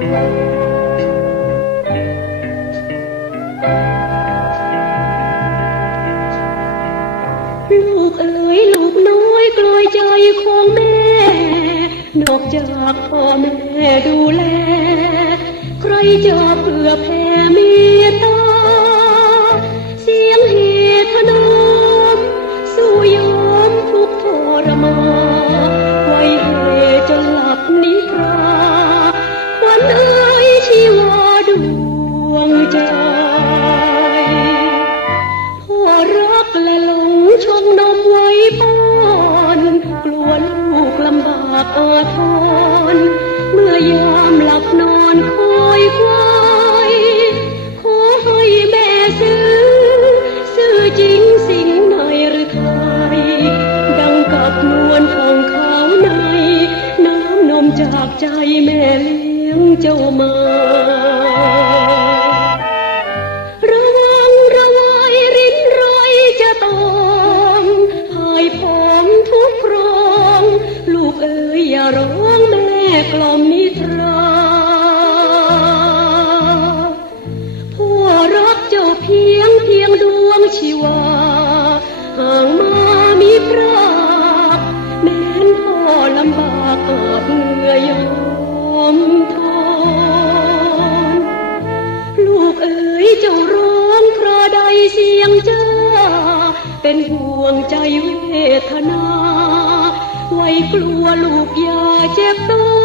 ลูกเอ๋ยลูกน้อยกลอยใจของแม่ นอกจากพ่อแม่ดูแล ใครจะเพื่อแผ่เมตตาเสียงเหตุนมสู้ยอมทุกทรมาน และหลงชงนมไว้ป้อนกลัวลูกลำบากอาทรเมื่อยามหลับนอนคอยไว้ขอให้แม่ซื้อ ซื้อจริงสิ่งในหรือไทยดังกับนวลของเขาใน น้ำนมจากใจแม่เลี้ยงเจ้ามา ร้องแม่กล่อมนิทราพ่อรักเจ้าเพียงเพียงดวงชีวาห่างมามีพรากแม้นพ่อลำบากอาบเหงื่อยอมทนลูกเอ๋ยเจ้าร้องคราใดเสียงเจ้า เป็นห่วงใจเวทนา ไว้กลัวลูกอย่าเจ็บตน